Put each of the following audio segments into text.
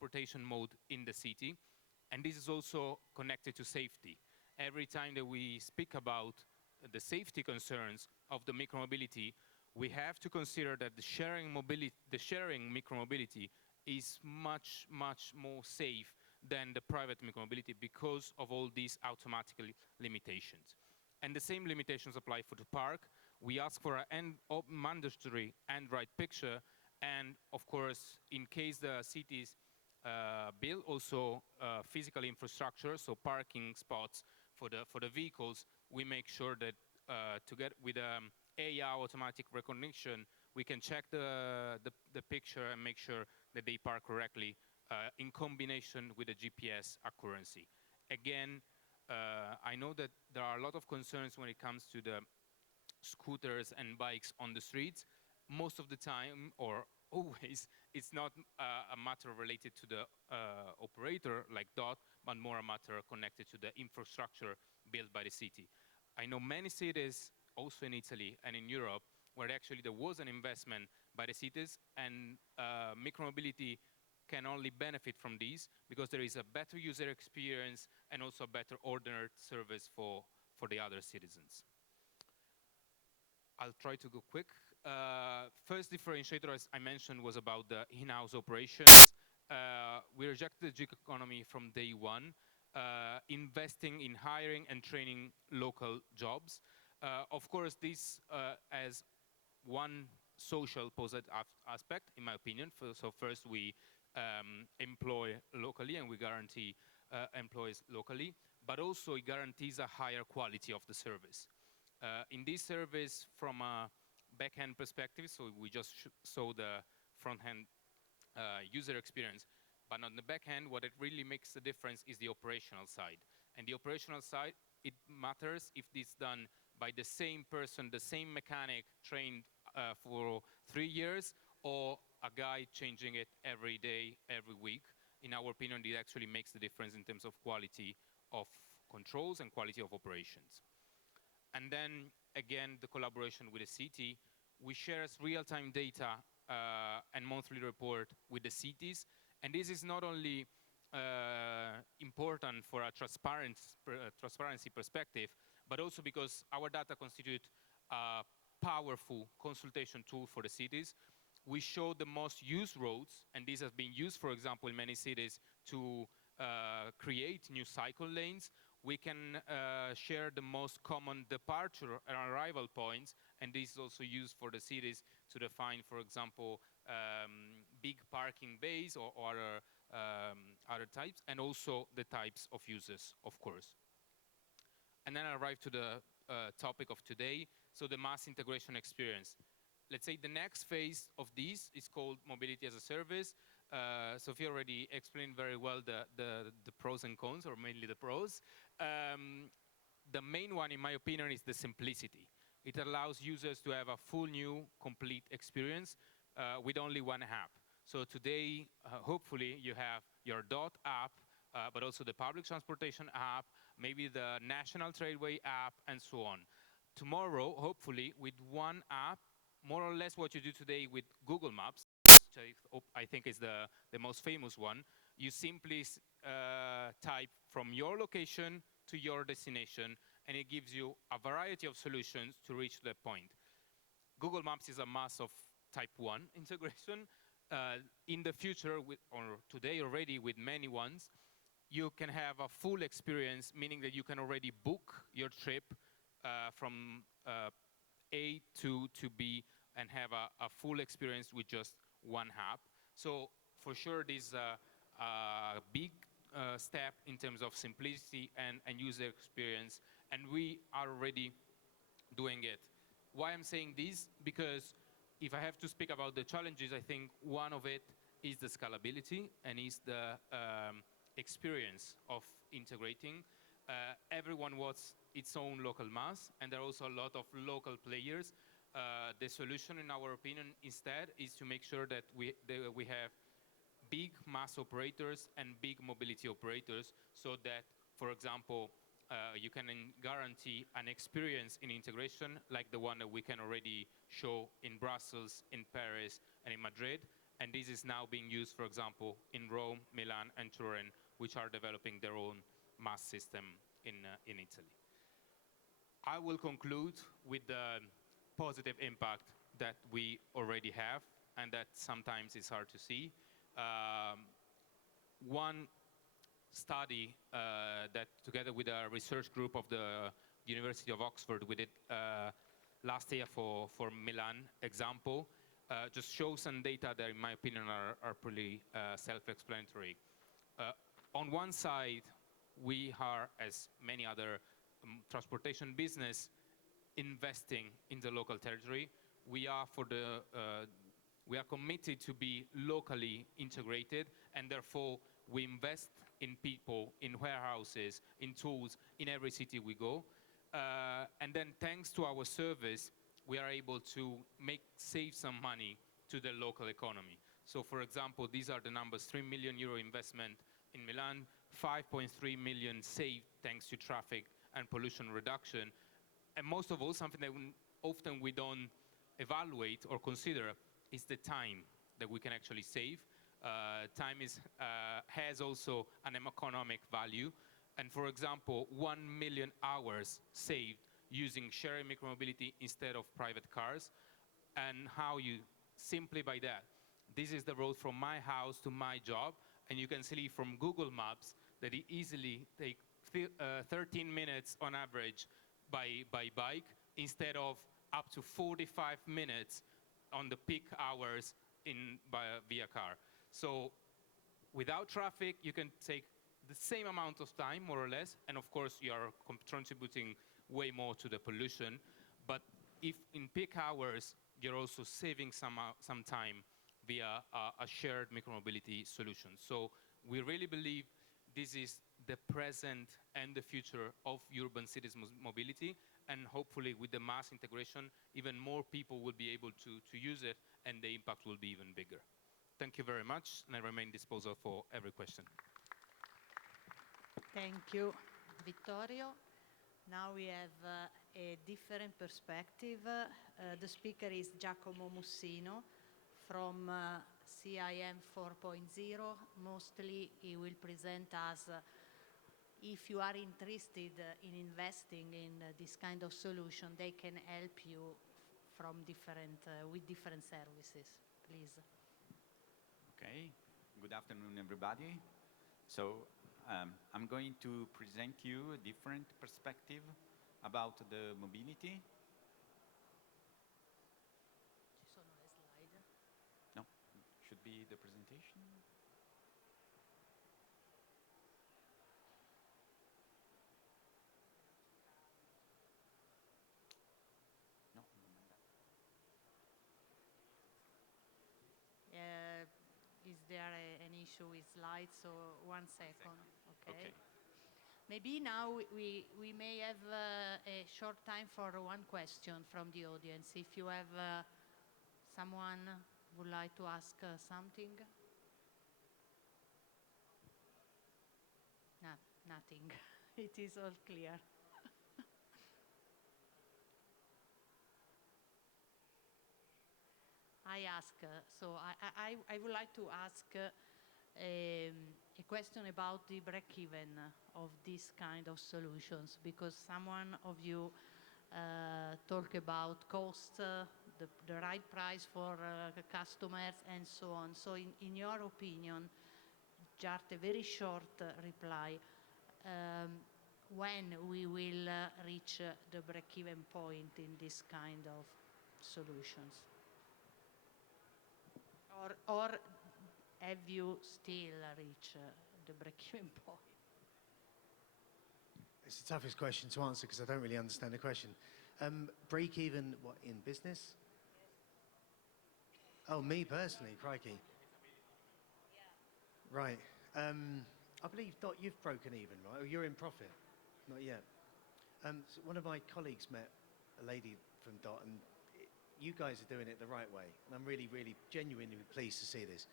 transportation mode in the city. And this is also connected to safety. Every time that we speak about the safety concerns of the micromobility, we have to consider that the sharing micromobility is much, much more safe than the private micromobility because of all these automatic limitations. And the same limitations apply for the park. We ask for a mandatory end-right picture, and of course, in case the cities build also physical infrastructure, so parking spots for the vehicles, we make sure that together with AI automatic recognition, we can check the picture and make sure that they park correctly in combination with the GPS accuracy. Again, I know that there are a lot of concerns when it comes to the scooters and bikes on the streets. Most of the time, or always, it's not a matter related to the operator like Dott, but more a matter connected to the infrastructure built by the city. I know many cities, also in Italy and in Europe, where actually there was an investment by the cities, and micromobility can only benefit from these because there is a better user experience and also a better ordered service for the other citizens. I'll try to go quick. First differentiator, as I mentioned, was about the in-house operations. We rejected the gig economy from day one, investing in hiring and training local jobs. Of course, this has one social positive aspect, in my opinion. So first, we employ locally and we guarantee employees locally, but also it guarantees a higher quality of the service. In this service, from a back-end perspective, so we just saw the front-end user experience, but on the back end, what it really makes the difference is the operational side. And the operational side, it matters if this is done by the same person, the same mechanic trained for 3 years, or a guy changing it every day, every week. In our opinion, it actually makes the difference in terms of quality of controls and quality of operations. And then, again, the collaboration with the city. We share real-time data and monthly report with the cities. And this is not only important for a transparency perspective, but also because our data constitute a powerful consultation tool for the cities. We show the most used roads, and this has been used, for example, in many cities to create new cycle lanes. We can share the most common departure and arrival points, and this is also used for the cities to define, for example, big parking bays or other types, and also the types of users, of course. And then I arrive to the topic of today, so the mass integration experience. Let's say the next phase of this is called mobility as a service. Sophia already explained very well the pros and cons, or mainly the pros. The main one, in my opinion, is the simplicity. It allows users to have a full new, complete experience with only one app. So today, hopefully, you have your Dott app, but also the public transportation app, maybe the National Tradeway app, and so on. Tomorrow, hopefully, with one app, more or less what you do today with Google Maps, which I think is the most famous one, you simply type from your location to your destination, and it gives you a variety of solutions to reach that point. Google Maps is a mass of type 1 integration. In the future, or today already with many ones, you can have a full experience, meaning that you can already book your trip from A to B and have a full experience with just one app. So for sure, this is a big step in terms of simplicity and user experience, and we are already doing it. Why I'm saying this? Because if I have to speak about the challenges, I think one of it is the scalability and is the experience of integrating. Everyone wants its own local mass, and there are also a lot of local players. The solution, in our opinion, instead, is to make sure that we have big mass operators and big mobility operators, so that, for example, you can guarantee an experience in integration like the one that we can already show in Brussels, in Paris, and in Madrid. And this is now being used, for example, in Rome, Milan, and Turin, which are developing their own mass system in Italy. I will conclude with the positive impact that we already have, and that sometimes is hard to see. One study that, together with a research group of the University of Oxford, we did last year for Milan example, just shows some data that, in my opinion, are pretty self-explanatory. On one side, we are, as many other transportation business, investing in the local territory. We are committed to be locally integrated, and therefore we invest in people, in warehouses, in tools, in every city we go. And then thanks to our service, we are able to save some money to the local economy. So for example, these are the numbers: 3 million euro investment in Milan, 5.3 million saved thanks to traffic and pollution reduction. And most of all, something that often we don't evaluate or consider is the time that we can actually save. Time has also an economic value. And for example, 1 million hours saved using sharing micromobility instead of private cars. And how you, simply by that, this is the road from my house to my job, and you can see from Google Maps that it easily takes 13 minutes on average by bike, instead of up to 45 minutes on the peak hours via car. So without traffic, you can take the same amount of time, more or less, and of course you are contributing way more to the pollution. But if in peak hours, you're also saving some time via a shared micromobility solution. So we really believe this is the present and the future of urban cities mobility, and hopefully with the mass integration, even more people will be able to use it, and the impact will be even bigger. Thank you very much, and I remain disposal for every question. Thank you, Vittorio. Now we have a different perspective. The speaker is Giacomo Mussino from CIM 4.0. Mostly he will present us, if you are interested in investing in this kind of solution, they can help you with different services. Please. Okay, good afternoon, everybody. So I'm going to present you a different perspective about the mobility. Ci sono le slide? No, should be the presentation. No, is there an issue with slides? So 1 second. Okay. Maybe now we may have a short time for one question from the audience. If you have someone would like to ask something? No, nothing. It is all clear. I would like to ask a question about the break-even of this kind of solutions, because someone of you talk about cost, the right price for the customers, and so on. So in your opinion, just a very short reply, when we will reach the break-even point in this kind of solutions? Or have you still reached the break-even point? It's the toughest question to answer because I don't really understand the question. Break-even, what, in business? Oh, me personally, crikey. Yeah. Right. I believe, Dott, you've broken even, right? Or you're in profit? Not yet. So one of my colleagues met a lady from Dott, and you guys are doing it the right way, and I'm really, really genuinely pleased to see this.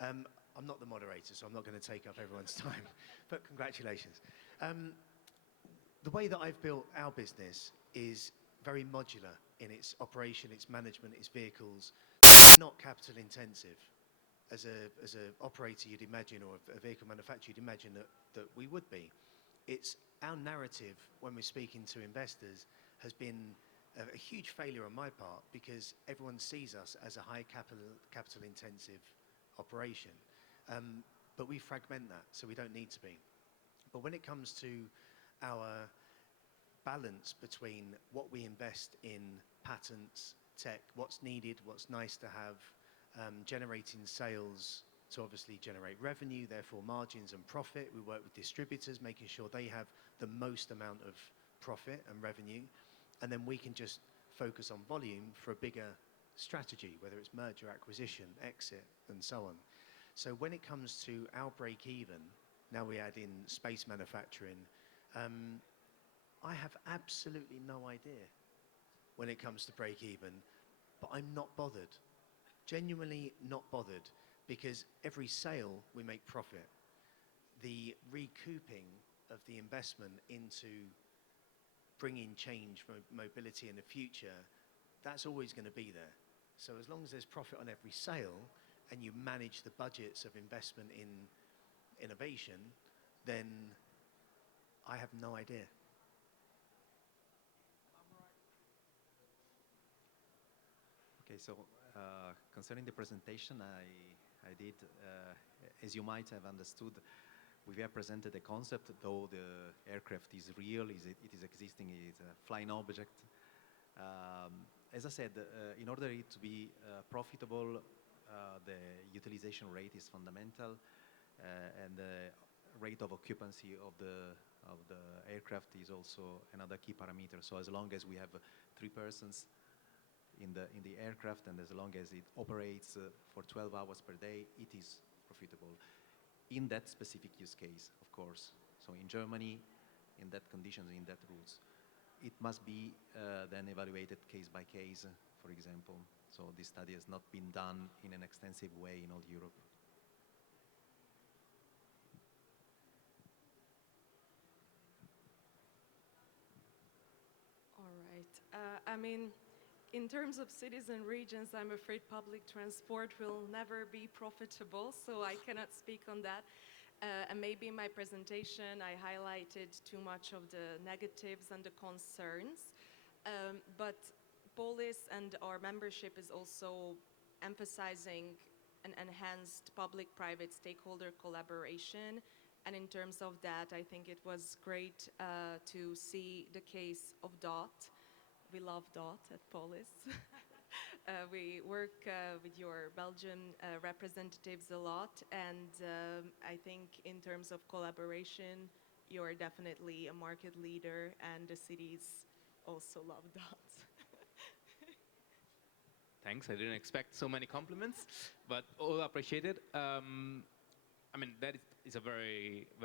I'm not the moderator, so I'm not going to take up everyone's time, but congratulations. The way that I've built our business is very modular in its operation, its management, its vehicles, not capital intensive. as a operator you'd imagine, or a vehicle manufacturer you'd imagine that we would be. It's our narrative when we're speaking to investors has been a huge failure on my part, because everyone sees us as a high capital intensive operation. But we fragment that, so we don't need to be. But when it comes to our balance between what we invest in patents, tech, what's needed, what's nice to have, generating sales to obviously generate revenue, therefore margins and profit. We work with distributors, making sure they have the most amount of profit and revenue. And then we can just focus on volume for a bigger strategy, whether it's merger, acquisition, exit, and so on. So when it comes to our break even, now we add in space manufacturing, I have absolutely no idea when it comes to break even, but I'm not bothered. Genuinely not bothered, because every sale we make profit. The recouping of the investment into bringing change for mobility in the future, that's always going to be there. So as long as there's profit on every sale and you manage the budgets of investment in innovation, then I have no idea. Okay, so concerning the presentation I did, as you might have understood, we have presented a concept, though the aircraft is real, it is existing, it is a flying object. As I said, in order it to be profitable, the utilization rate is fundamental, and the rate of occupancy of the aircraft is also another key parameter. So as long as we have 3 persons in the aircraft, and as long as it operates for 12 hours per day, it is profitable in that specific use case, of course. So in Germany, in that conditions, in that routes, it must be then evaluated case by case, for example. So this study has not been done in an extensive way in all Europe. All right. I mean, in terms of cities and regions, I'm afraid public transport will never be profitable, so I cannot speak on that. And maybe in my presentation, I highlighted too much of the negatives and the concerns. But Polis and our membership is also emphasizing an enhanced public-private stakeholder collaboration. And in terms of that, I think it was great to see the case of Dott. We love Dott at Polis. We work with your Belgian representatives a lot, and I think in terms of collaboration, you're definitely a market leader, and the cities also love Dott. Thanks. I didn't expect so many compliments, but all appreciated. I mean, that is a very